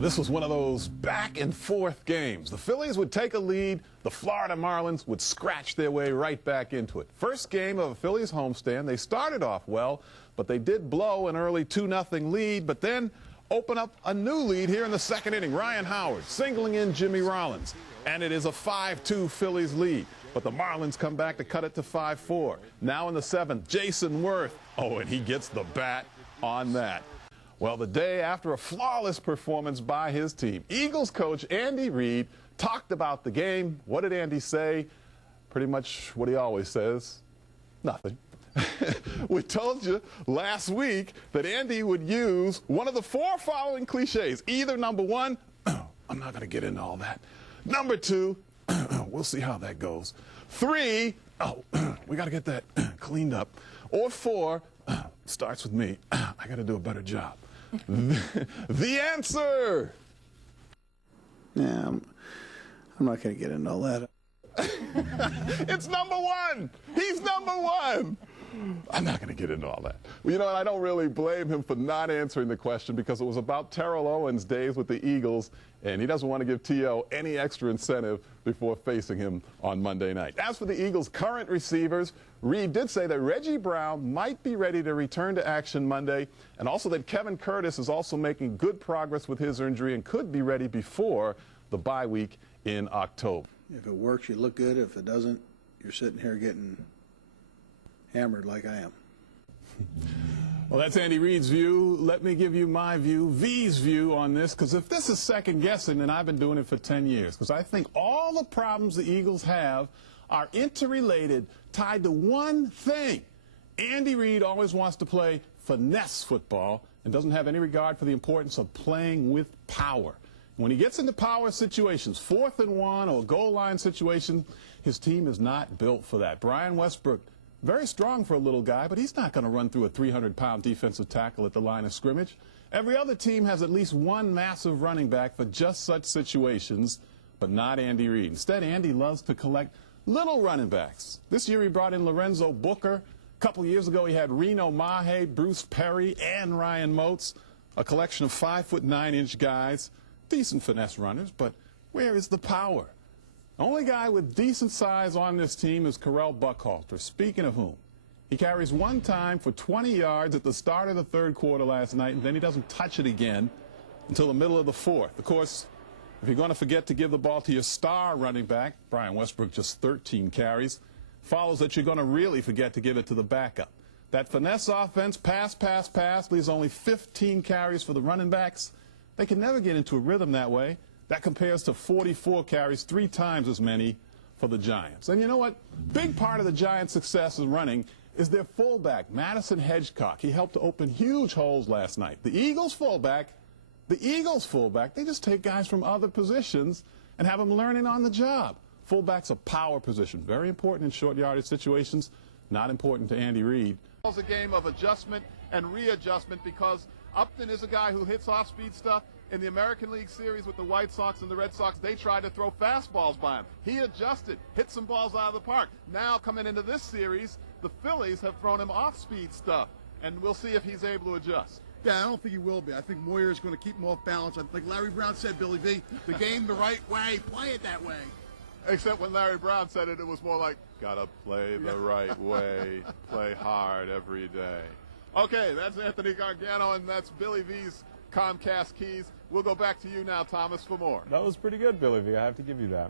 This was one of those back-and-forth games. The Phillies would take a lead. The Florida Marlins would scratch their way right back into it. First game of a Phillies homestand. They started off well, but they did blow an early 2-0 lead, but then open up a new lead here in the second inning. Ryan Howard singling in Jimmy Rollins, and it is a 5-2 Phillies lead. But the Marlins come back to cut it to 5-4. Now in the seventh, Jason Worth. Oh, and he gets the bat on that. Well, the day after a flawless performance by his team, Eagles coach Andy Reid talked about the game. What did Andy say? Pretty much what he always says, nothing. We told you last week that Andy would use one of the four following cliches. Either number one, I'm not going to get into all that. Number two, we'll see how that goes. Three, we got to get that cleaned up. Or four, starts with me, I got to do a better job. The answer! Yeah, I'm not going to get into all that. It's number one! He's number one! I'm not going to get into all that. Well, you know, I don't really blame him for not answering the question because it was about Terrell Owens' days with the Eagles, and he doesn't want to give T.O. any extra incentive before facing him on Monday night. As for the Eagles' current receivers, Reid did say that Reggie Brown might be ready to return to action Monday, and also that Kevin Curtis is also making good progress with his injury and could be ready before the bye week in October. If it works, you look good. If it doesn't, you're sitting here getting hammered like I am. Well, that's Andy Reid's view. Let me give you my view, V's view on this, because if this is second guessing, then I've been doing it for 10 years, because I think all the problems the Eagles have are interrelated, tied to one thing. Andy Reid always wants to play finesse football and doesn't have any regard for the importance of playing with power. When he gets into power situations, 4th and 1 or goal line situations, his team is not built for that. Brian Westbrook, very strong for a little guy, but he's not going to run through a 300-pound defensive tackle at the line of scrimmage. Every other team has at least one massive running back for just such situations, but not Andy Reid. Instead, Andy loves to collect little running backs. This year he brought in Lorenzo Booker. A couple years ago he had Reno Mahe, Bruce Perry, and Ryan Moats, a collection of 5'9" guys. Decent finesse runners, but where is the power? The only guy with decent size on this team is Carell Buckhalter. Speaking of whom, he carries one time for 20 yards at the start of the third quarter last night, and then he doesn't touch it again until the middle of the fourth. Of course, if you're going to forget to give the ball to your star running back, Brian Westbrook just 13 carries, follows that you're going to really forget to give it to the backup. That finesse offense, pass, pass, pass, leaves only 15 carries for the running backs. They can never get into a rhythm that way. That compares to 44 carries, 3 times as many for the Giants. And you know what? Big part of the Giants' success in running is their fullback, Madison Hedgecock. He helped to open huge holes last night. The Eagles fullback, they just take guys from other positions and have them learning on the job. Fullback's a power position, very important in short yardage situations, not important to Andy Reid. It's a game of adjustment and readjustment because Upton is a guy who hits off-speed stuff. In the American League Series with the White Sox and the Red Sox, they tried to throw fastballs by him. He adjusted, hit some balls out of the park. Now coming into this series, the Phillies have thrown him off-speed stuff, and we'll see if he's able to adjust. Yeah, I don't think he will be. I think Moyer is going to keep him off balance. Like Larry Brown said, Billy V, the game the right way, play it that way. Except when Larry Brown said it, it was more like, gotta play the right way, play hard every day. Okay, that's Anthony Gargano, and that's Billy V's Comcast Keys. We'll go back to you now, Thomas, for more. That was pretty good, Billy V. I have to give you that.